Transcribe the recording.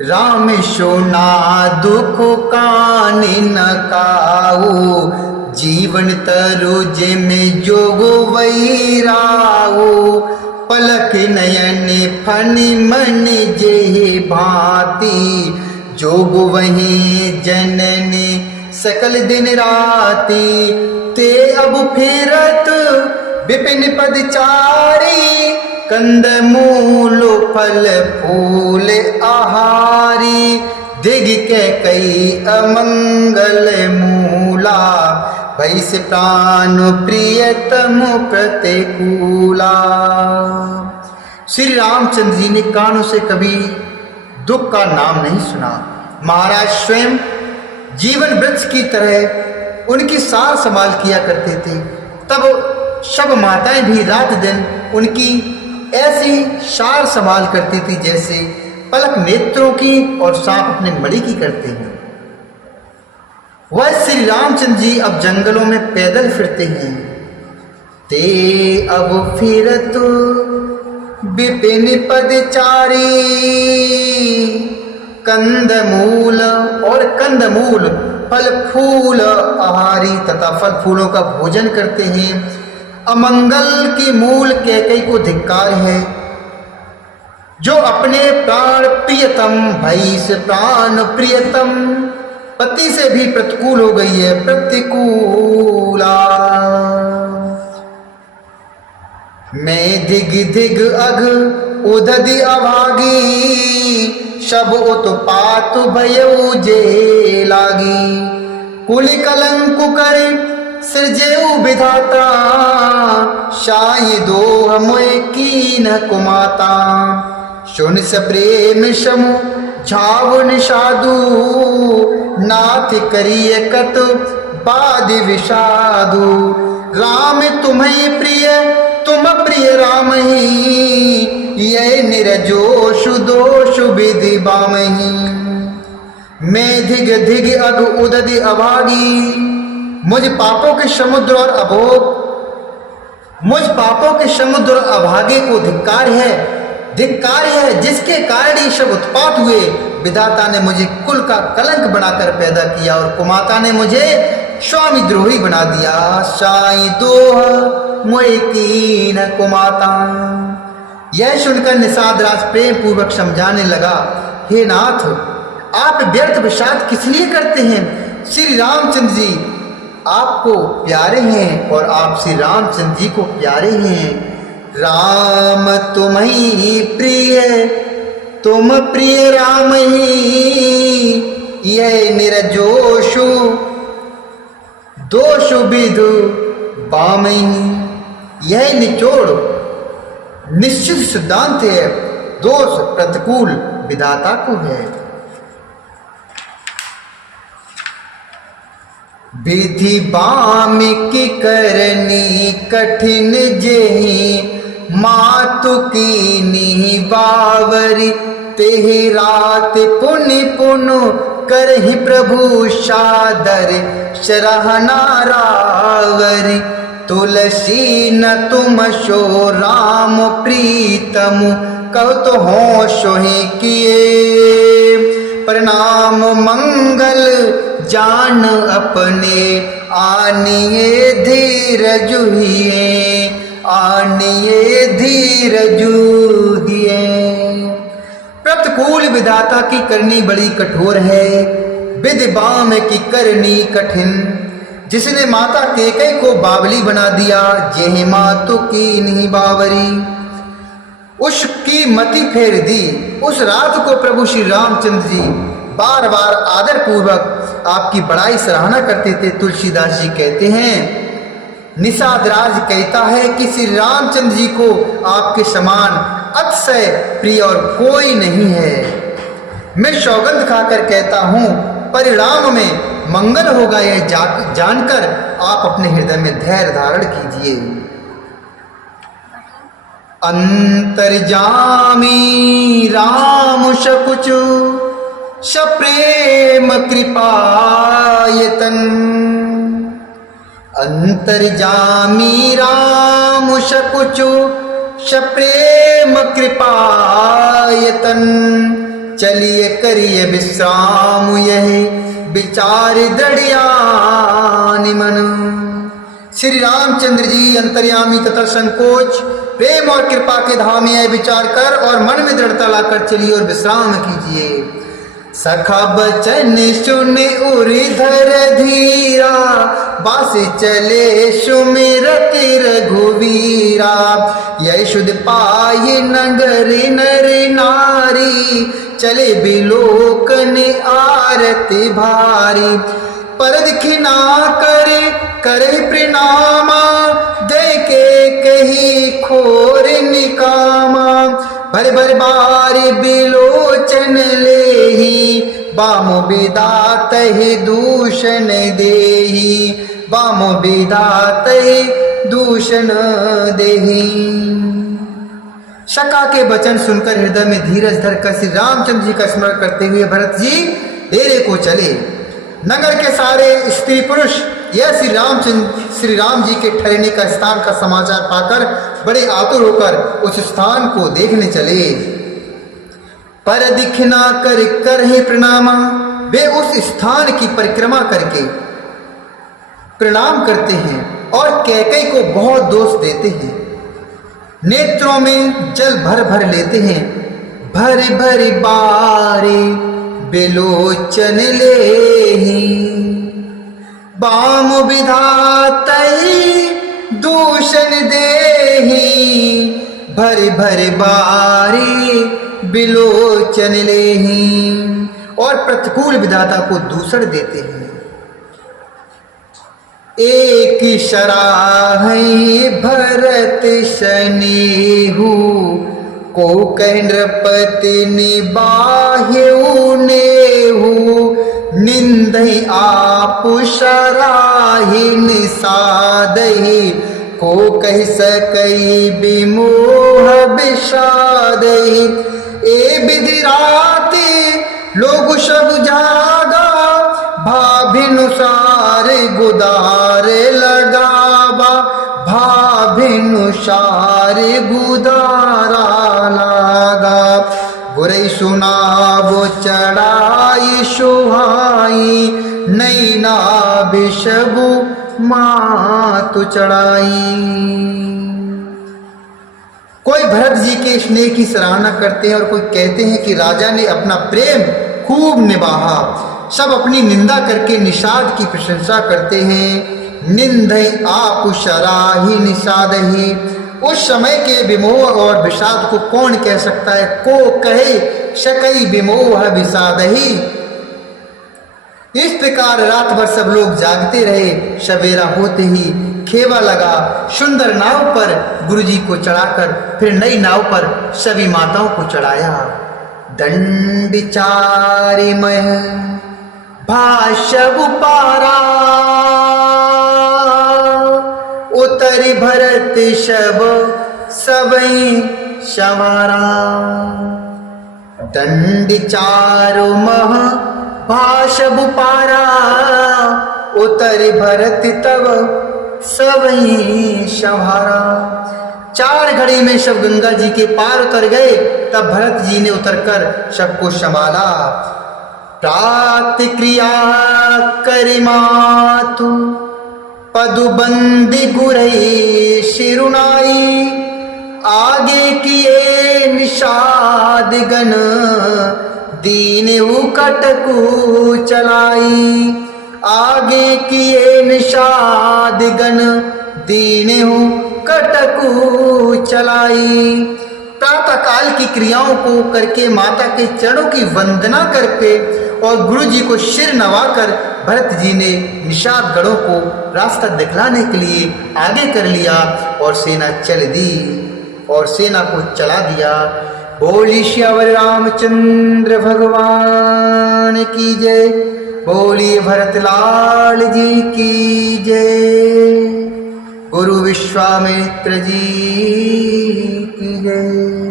राम सुना दुख कान न काऊ, जीवन तरु जिम जोग वैराऊ। पलक नयन फनि मन जे भांति, जोग वही जननी सकल दिन राती। ते अब फिरत विपिन पदचारी, कंद मूल फल फूल आहारी। दिग के कई अमंगल मूला, भई से प्राण प्रियतम प्रतिकूला। श्री रामचंद्र जी ने कानों से कभी दुख का नाम नहीं सुना। महाराज स्वयं जीवन वृक्ष की तरह उनकी सार संभाल किया करते थे। तब सब माताएं भी रात दिन उनकी ऐसी सार संभाल करती थी जैसे पलक नेत्रों की और सांप अपने मणि की करते हैं। वह श्री रामचंद्र जी अब जंगलों में पैदल फिरते हैं। ते अब फिरत विपिन पदचारी, कंदमूल और कंदमूल फल फूल आहारी तथा फल फूलों का भोजन करते हैं। अमंगल की मूल कैकई को धिक्कार है, जो अपने प्राण प्रियतम भई से प्राण प्रियतम पति से भी प्रतिकूल हो गई है, प्रतिकूला। मैं दिग दिग अघ उदधि अभागी, शब उत्पात भयउ जे लागी। कुल कलंक करे सृजेउ विधाता, शाय दोह मोय कीन कुमाता। सुन स प्रेम समु झावन साधु, नाथ करिय कत बाद विषादु। राम तुम्हें प्रिय तुम प्रिय राम ही, ये निरजोष दोष विधि बामही। मैं धिग धिग अघ उदधि अभागी, मुझ पापों के समुद्र और अभोग, मुझ पापों के समुद्र और अभागे को धिक्कार है, धिक्कार है जिसके कारण ये सब उत्पात हुए। विधाता ने मुझे कुल का कलंक बनाकर पैदा किया और कुमाता ने मुझे स्वामी द्रोही बना दिया। साई दोह मोय कीन कुमाता। यह सुनकर निषाद राज प्रेम पूर्वक समझाने लगा, हे नाथ, आप व्यर्थ विषाद किस लिए करते हैं? श्री रामचंद्र जी आपको प्यारे हैं और आप श्री रामचंद्र जी को प्यारे हैं। राम तुम्हीं प्रिय तुम प्रिय राम ही, यह निरजोषु दोष विधु बामही। यह निचोड़ निश्चित सिद्धांत है, दोष प्रतिकूल विधाता को है। विधि बाम की करनी कठिन जेहि, मातु की नी बावरी। तेहि रात पुनि पुनु करहि प्रभु सादर, शरहना रावरी। तुलसी न तुम सो राम प्रीतम, कहो तो हो सोहि किए। प्रणाम मंगल जान अपने, आनिए धीरज हुए, आनिए धीरज हुए। प्रतिकूल विधाता की करनी बड़ी कठोर है, विधि बाम की करनी कठिन। जिसने माता कैकेयी को बावली बना दिया, जेहि मातु की नहीं बावरी। उसकी मति फेर दी। उस रात को प्रभु श्री रामचंद्र जी बार बार आदर पूर्वक आपकी बड़ाई सराहना करते थे। तुलसीदास जी कहते हैं, निषाद राज कहता है कि श्री रामचंद्र जी को आपके समान अतिशय प्रिय और कोई नहीं है। मैं सौगंध खाकर कहता हूँ, परिणाम में मंगल होगा यह जानकर आप अपने हृदय में धैर्य धारण कीजिए। अंतर्जामी राम सकुचु, सप्रेम कृपायतन। अंतर्जामी राम सकुचु, सप्रेम कृपायतन। चलिए करिए विश्राम, यही विचार दृढ़ मन। श्री रामचंद्र जी अंतर्यामी तथा संकोच, प्रेम और कृपा के धाम में विचार कर और मन में दृढ़ता लाकर चलिए और विश्राम कीजिए। सखा बचन सुने उर्धर धीरा, बास चले सुमिरत रघुवीरा। यह शुद्ध पाए नगर नर नारी, चले बिलोकन आरती भारी। पर दिखना करे करे प्रणामा, दे के कही खोर निकामा। भर भर बारी बिलोचन लेही, बामो विदात ही दूषण देही। बामो विदात ही दूषण देही। शका के वचन सुनकर हृदय में धीरज धरकर श्री रामचंद्र जी का स्मरण करते हुए भरत जी डेरे को चले। नगर के सारे स्त्री पुरुष यह श्री राम जी के ठहरने का स्थान का समाचार पाकर बड़े आतुर होकर उस स्थान को देखने चले। पर दिखना कर ही प्रणामा, वे उस स्थान की परिक्रमा करके प्रणाम करते हैं और कैकई को बहुत दोष देते हैं। नेत्रों में जल भर भर लेते हैं। भर भर बारे बिलोचन लेही, बाम विधातई दूषण देही। भर भर बारी बिलोचन लेही, और प्रतिकूल विधाता को दूषण देते हैं। एक सराहई भरत सनेहु, को कह नृपति निबाह्यु नेहु। निंदहि आप सराहि निषादहि, को कह सकई विमोह विषादहि। ए विधि राति लोग सब जागा, भाभिनुसार गुदार लगावा। भाभिनुसार गुदारा लागा, बुरई सुनावो चढ़ाई सुहाई। नैना बिशबु मातु चढ़ाई। कोई भरत जी के स्नेह की सराहना करते हैं और कोई कहते हैं कि राजा ने अपना प्रेम खूब निभाया। सब अपनी निंदा करके निषाद की प्रशंसा करते हैं। निंदई आप शराही निषादही, उस समय के विमोह और विषाद को कौन कह सकता है। को कहे शकई विमोह विषादही। इस प्रकार रात भर सब लोग जागते रहे। सवेरा होते ही खेवा लगा। सुंदर नाव पर गुरुजी को चढ़ाकर फिर नई नाव पर सभी माताओं को चढ़ाया। दंड चारिमय भाषव पारा, उतरि भरत शब सबई सवारा। दंड चारु मह भाषव पारा, उतरि भरत तब सबई सवारा। 4 घड़ी में सब गंगा जी के पार उतर गए। तब भरत जी ने उतरकर सबको संभाला। प्रातिक्रिया करिमातु, पदुबंदी गुरई शिरुनाई। आगे किए निषाद गण, दीनहु कटकु चलाई। आगे किए निषाद गण, दीनहु कटकु चलाई। प्रातः काल की क्रियाओं को करके माता के चरणों की वंदना करके और गुरु जी को सिर नवाकर भरत जी ने निषाद गणों को रास्ता दिखलाने के लिए आगे कर लिया और सेना चल दी और सेना को चला दिया। बोली श्यावर रामचंद्र भगवान की जय। बोली भरत लाल जी की जय। गुरु विश्वामित्र जी की जय।